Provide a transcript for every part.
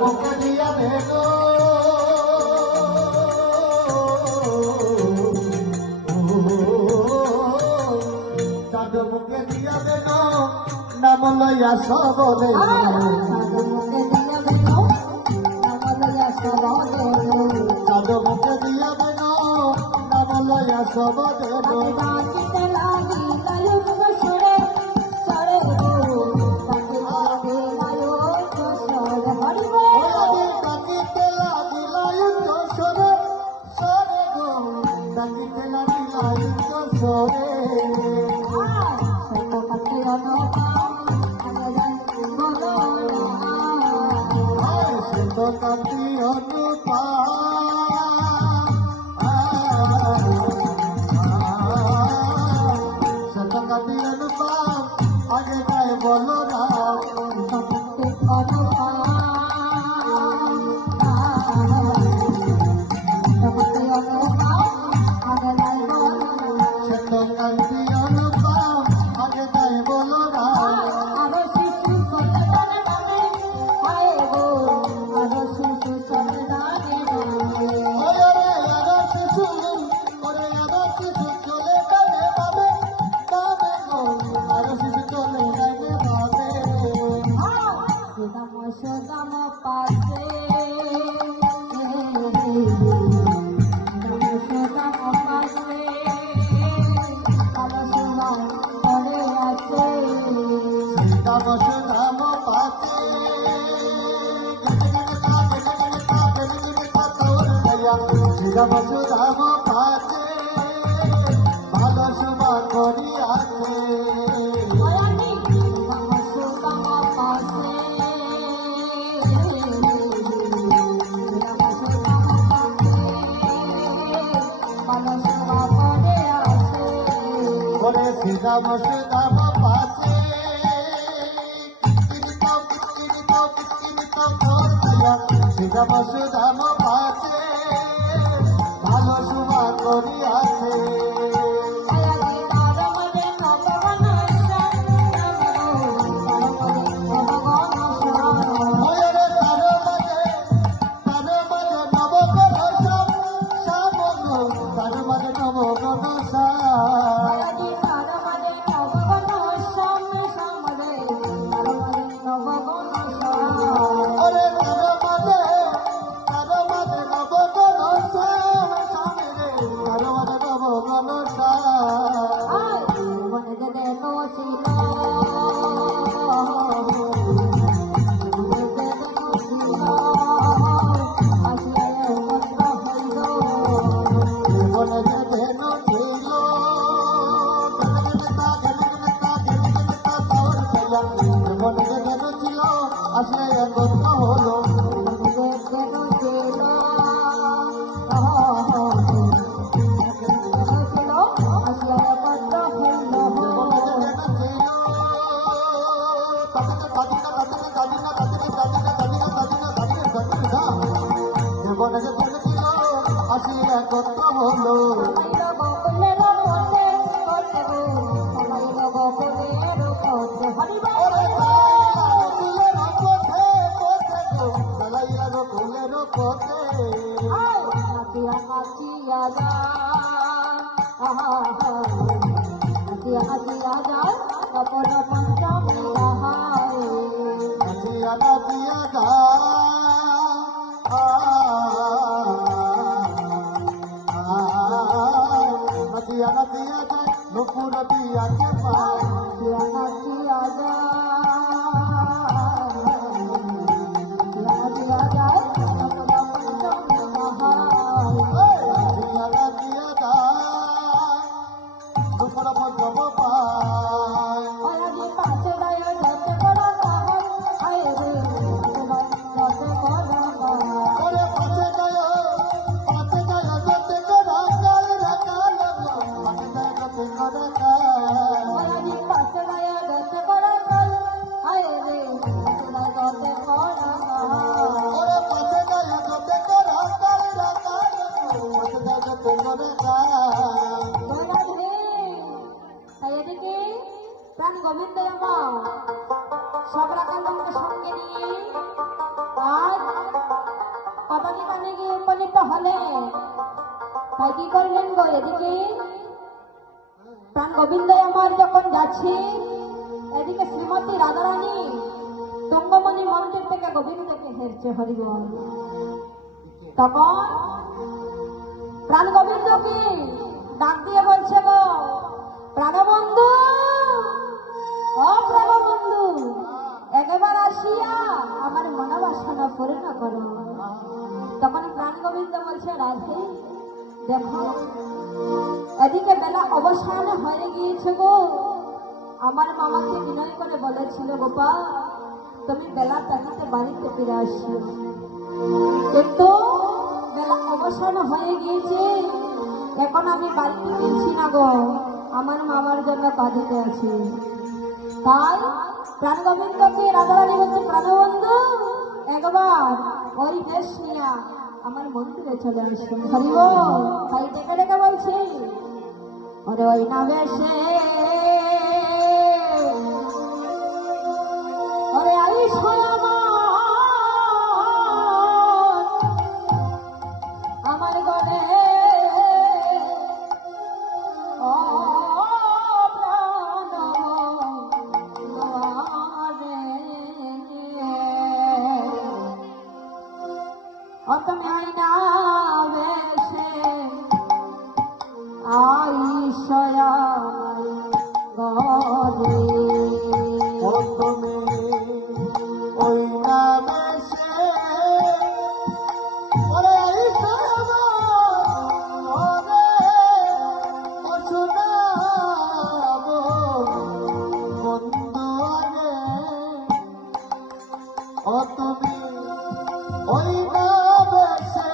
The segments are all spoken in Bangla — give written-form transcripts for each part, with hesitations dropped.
মুখে দিয়া দেন মুখে দিয়া দেন নাম লইয়া সবলে মুখে দিয়া দেন নাম লইয়া সবলে আগে গায়ে বলো না বসুধাম পাতে ভালো সমা করিয়াছে সীতা বসুধাম পাতে সীতা বসুধাম পাতে ভালো সুমা করিয়াছে আসলে কথা হলো আসলে কথা হলো Nadia সব রাখালকে সঙ্গে নিয়ে আজ কদলি কানে গিয়ে উপনীত হলে। তাই কি করলেন গো, এদিকে প্রাণ গোবিন্দ আমার যখন যাচ্ছে, এদিকে শ্রীমতী রাধারানী তুঙ্গমণি মন্দির থেকে গোবিন্দকে হেরছে হরিবল। তখন প্রাণ গোবিন্দকে ডাক দিয়ে বলছে, গো প্রাণবন্ধু, ও প্রাণবন্ধু, একবার আসিয়া আমার মনোবাসনা পূর্ণ করো। তখন প্রাণ গোবিন্দ বলছে, রাধে দেখো এদিকে বেলা অবসান হয়ে গিয়েছে গো। আমার মামাকে বিনয় করে বলেছিল, গোপাল তুমি বেলা তাকিতে বাড়িতে ফিরে আসিও, কিন্তু বেলা অবসান হয়ে গিয়েছে, এখন আমি বাড়িতে ফিরছি না গো, আমার মামার জন্য কাঁদিতে আছি। তাই প্রাণ গোবিন্দকে রাধারানী বলছে, প্রাণবন্ধু একবার ওই বেশ নিয়া আমার মন্দিরে চলে আসুন হরিবল। তাই ডেকে ডেকে বলছি, ওরে ওই না বেশে ওরে আইস আমার ঘরে, ও প্রাণ রে, ও তুমি আইনা বেশে আইসয়া ঘরে। তুমি ওই নামে সে ওরে আইসো আমার ঘরে, ও শোনাবো বন্ধু আগে, ও তুমি ওই নামে সে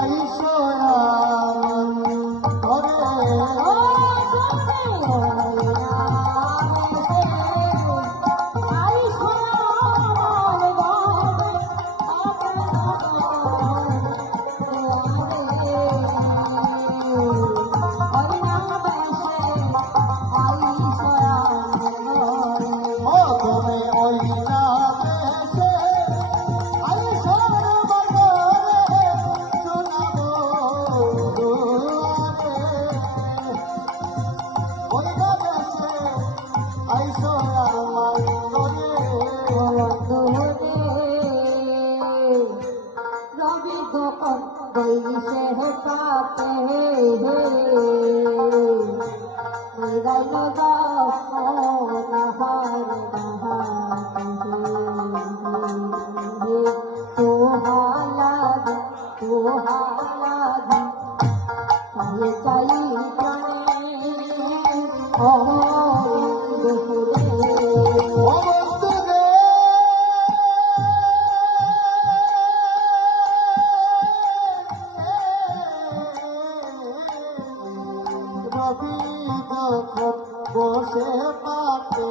আইসো আমার ঘরে। রবি গোপন বৈশে পাতে গাইল তোহালাদি তোহালাদি চাই প্রাণে ও রবি যখন বসে পাতে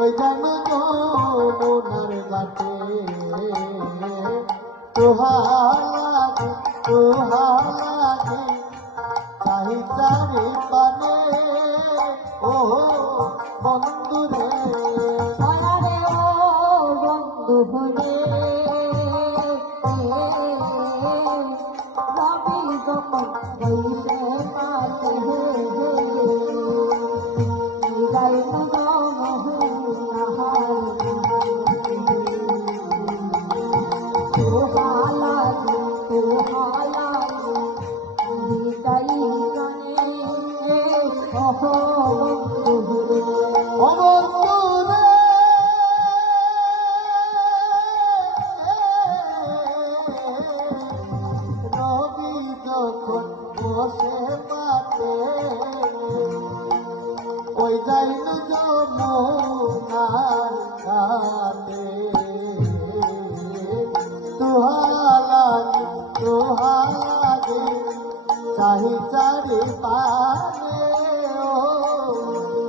ওই যেন যমুনার ঘাটে, তোহালাগে তোহালাগে চাহি চারি পানে, ও বন্ধু রে রে ও বন্ধু হলে রবি যখন বৈশে পাতে গাইল তোহালাদি তোহালাদি বিদায় গানে অহ বন্ধু রে। ও বন্ধু রে রবি যখন বসে পাতে ওই যাইল যমুনার ঘাটে, তোহালাগে তোহালাগে চাহি চারি পানে, ও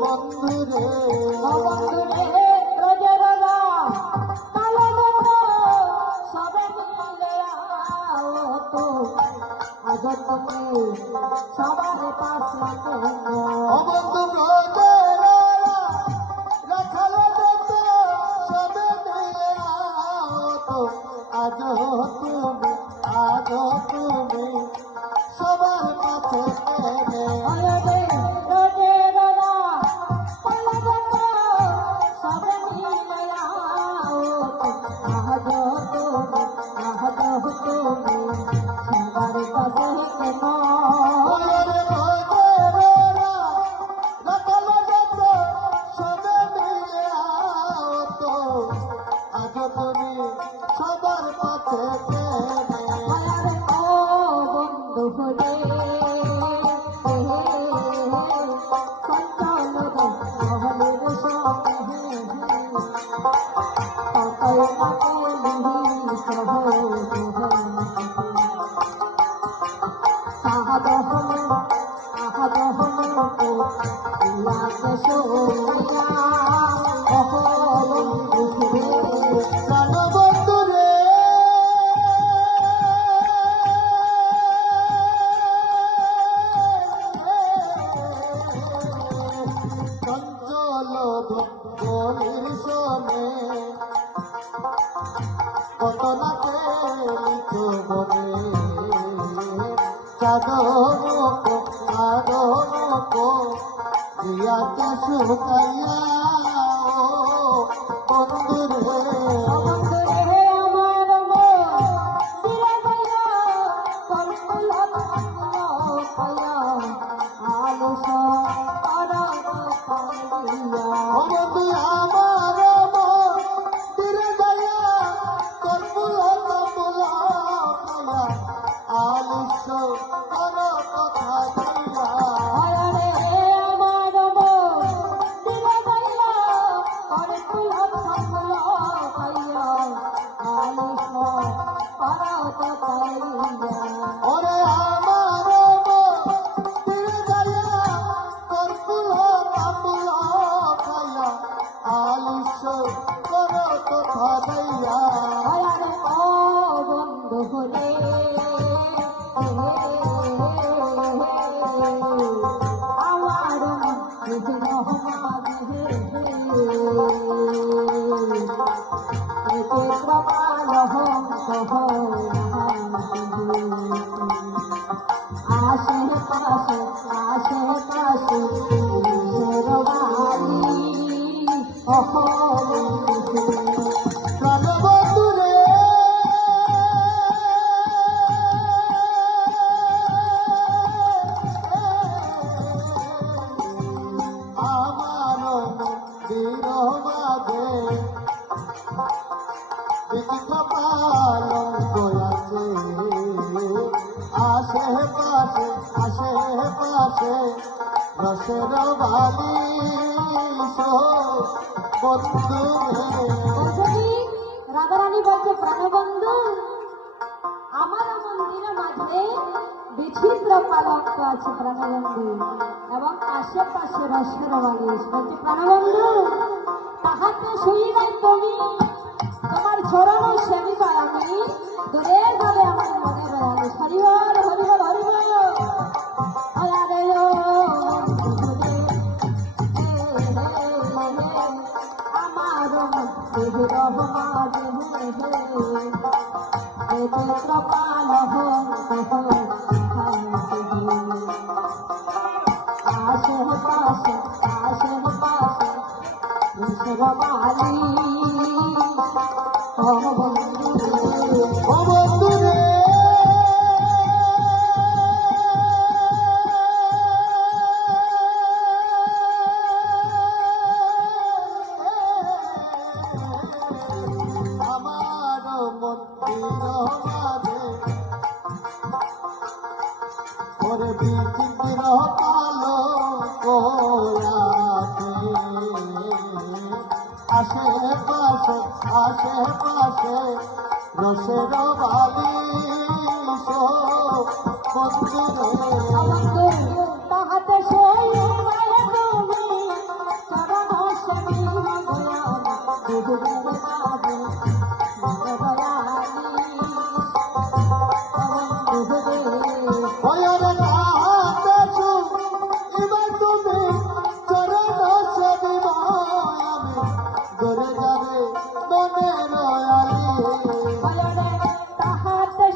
বন্ধু রে বন্ধু রে রোজের কালো দেখো সবে মিলে তো আজ তুমি সবার পাশে ও বন্ধু ব্রজের প্রাণবন্ধু রে চঞ্চল গলির শোনে কত না লিখু বলে চাদর আদর দিয়াকে শুকাইয়া বন্ধু রে বন্ধু আমার তীরে যাইয়া কর্পুল কমল আলিস কর কথা দিয়া ওরে আমার তীরে যাইয়া কর্পুল কমল আলিস কর কথা দিয়া প্রাণবন্ধু রে আমার মন্দির মাঝে বিচিত্র পালন করেছে আশেপাশে আশেপাশে রসের বালিশ বন্ধু রাধারানী বলছে প্রাণবন্ধু আমার মন্দিরের মাঝে বিচিত্র পালঙ্ক আছে প্রাণবন্ধু এবং আশেপাশে রসের বালিশ বলছে প্রাণবন্ধু তাহাতে শুইলাই তুমি তোমার চরণ সেবিকা আমি দূরে যাবে আমার মনে বেড়ালে হরিবল হরিবল হরিবল হরে আমার আশেপাশে আশেপাশে ও বন্ধু রে আমার মন্দির মাঝে ওরে বিচিত্র পালো কোলাতে আশেপাশে আশেপাশে রসের বালিশ বন্ধু রে তাহাতে সেই তুমি চরণ ভয়ের কাছে এবার তুমি চরণ সেবিব আমি দূরে যাবে মনের আলী তাহাতে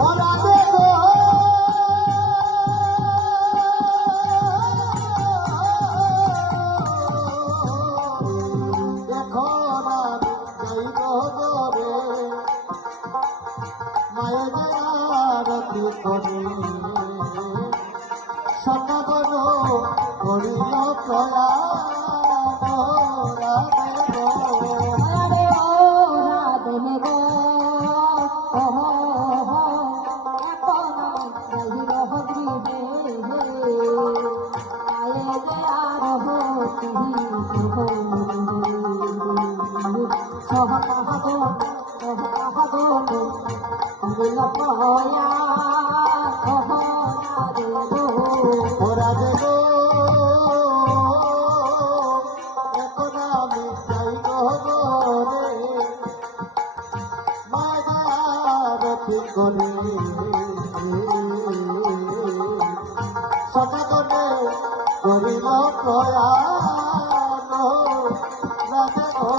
ওরা দেখো এখন আর যাইব গরে মায়ের আরতি করে সকাল করিল প্রয়াণ রাধে ওরা দেব এখন আমি যাইব গরে মায়ারতি করে সকালে করিল প্রয়াণ রাধে